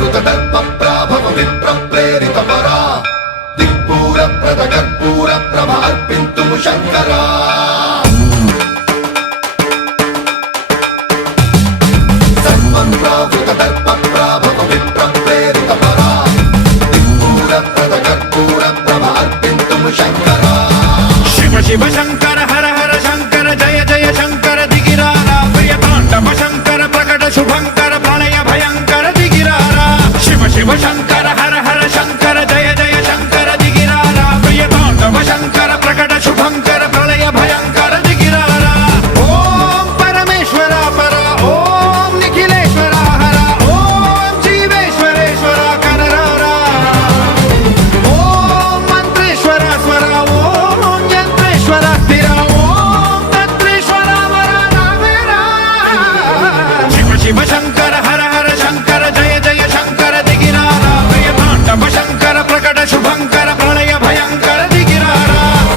दर्पप्राभव विप्रप्रेरितपरा दिक्पूरप्रद कर्पूरप्रभ अर्पिन्तुं शङ्करा सर्वप्रावृत दर्पप्राभव विप्रप्रेरितपरा दिक्पूरप्रद कर्पूरप्रभ अर्पिन्तुं शङ्करा शिव शिव शङ्कर हर हर शङ्कर जय जय शङ्कर दिगिरारा प्रियताण्डव शङ्कर प्रकट शुभङ्कर प्रलय भयङ्कर दिगिरारा शिव शिव शङ्कर